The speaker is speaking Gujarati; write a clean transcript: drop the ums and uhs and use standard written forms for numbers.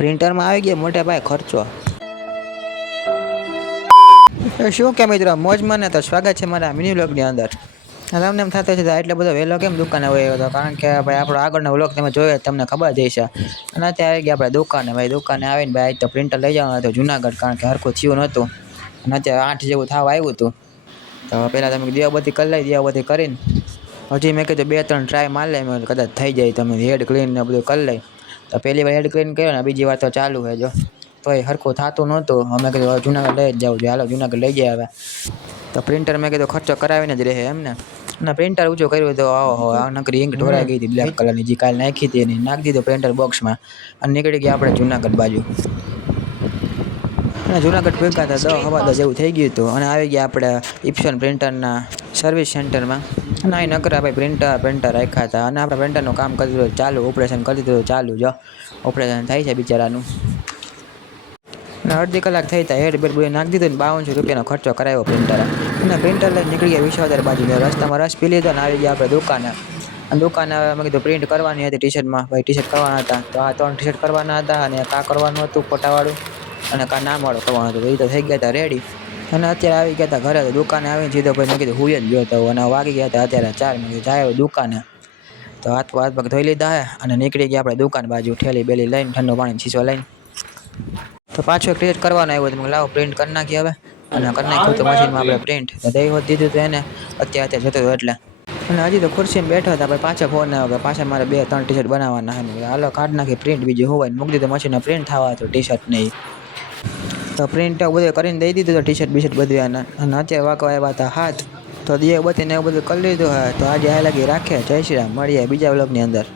પ્રિન્ટરમાં આવી ગયા મોટા ભાઈ ખર્ચો. શું કે મિત્રો મોજમાં ને તો સ્વાગત છે મારા મિની વ્લોગની અંદર. તમને એમ થતું છે એટલે બધો વહેલો કેમ દુકાને હોય હતો, કારણ કે ભાઈ આપણો આગળનો વ્લોગ તમે જોયો તમને ખબર જ હશે. અને અત્યારે આવી ગયા આપણે દુકાને. ભાઈ દુકાને આવીને ભાઈ તો પ્રિન્ટર લઈ જવાનું હતું જુનાગઢ, કારણ કે હરખું થયું નહોતું અને અત્યારે 8 જેવું થવા આવ્યું હતું. તો પહેલાં તમે દીવાબત્તી કરી લઈ, દીવાબત્તી કરીને હજી મેં કીધું 2-3 ટ્રાય મારી લઈ, મેં કદાચ થઈ જાય. તમે હેડ ક્લીન ને બધું કરી લઈ. તો પહેલી વાર હેડ ક્લીન કર્યો ને બીજી વાર તો ચાલુ છે જો, તોય હરખું થતું નહોતું. અમે કીધું જુનાગઢ લઈ જ જવું જોઈએ, હાલો જુનાગઢ લઈ જાય હવે. તો પ્રિન્ટર મેં કીધું ખર્ચો કરાવીને જ રહે એમને. અને પ્રિન્ટર ઊંચું કર્યું તો આવો આ નકરી ઇંક ઢોરાઈ ગઈ હતી બ્લેક કલરની, જે કાલે નાખી હતી એની નાખી દીધું પ્રિન્ટર બોક્સમાં અને નીકળી ગયા આપણે જુનાગઢ બાજુ. અને જુનાગઢ ભેગા હતા 10 સવા 10 જેવું થઈ ગયું હતું અને આવી ગયા આપણે ઇપ્સન પ્રિન્ટરના સર્વિસ સેન્ટરમાં. અને અહીં નકરા ભાઈ પ્રિન્ટર રાખ્યા હતા અને આપણે પ્રિન્ટરનું કામ કરી દીધું ચાલુ, ઓપરેશન કરી દીધું ચાલુ. જો ઓપરેશન થાય છે બિચારાનું. અને અડધી કલાક થઈ હતા, હેડ બેડ બધું નાખી દીધું ને 5200 રૂપિયાનો ખર્ચો કરાવ્યો પ્રિન્ટર. અને પ્રિન્ટર લઈને નીકળી ગયા વિસાવદર બાજુ. રસ્તામાં રસ પી લીધો ને આવી ગયા આપણે દુકાને. અને દુકાને મેં કીધું પ્રિન્ટ કરવાની હતી ટી-શર્ટમાં, ભાઈ ટી-શર્ટ કરવાના હતા. તો આ 3 ટી-શર્ટ કરવાના હતા અને કા કરવાનું હતું ફોટાવાળું અને કા નામવાળું કરવાનું હતું. એ તો થઈ ગયા હતા રેડી. અને અત્યારે આવી ગયા હતા ઘરે. તો દુકાને આવીને સીધો ભાઈ મેં કીધું હુઈ જ ગયો હતો અને વાગી ગયા હતા અત્યારે 4. મેં કીધું જાય દુકાને. તો હાથ પગ ધોઈ લીધા હે અને નીકળી ગયા આપણે દુકાન બાજુ, ઠેલી બેલી લઈને ઠંડુ પાણી શીશો લઈને. તો પાછો ક્રિએટ કરવાનો આવ્યો તો લાવો પ્રિન્ટ કરી નાખી હવે. અને કરી નાખ્યું તો મશીનમાં આપણે પ્રિન્ટ તો દઈ હોત દીધું તો એને અત્યારે જતો હતો એટલે. અને હજી તો ખુરશીમાં બેઠો હતા ભાઈ, પાછા ફોન આવ્યો કે પાછા મારે 2-3 ટી-શર્ટ બનાવવાના છે. હાલો કાઢ નાખી પ્રિન્ટ, બીજું હોવાય મૂકી દીધું મશીનમાં પ્રિન્ટ થવા હતું ટી-શર્ટ નહીં. તો પ્રિન્ટ બધું કરીને દઈ દીધું તો ટી-શર્ટ બીશર્ટ બધું. અને અત્યારે વાગવા આવ્યા હતા હાથ. તો દીવાબત્તીને એવું બધું કરી લીધું. હા તો આજે આ લાગી રાખે. જય શ્રી રામ, મળીએ બીજા વ્લોગની અંદર.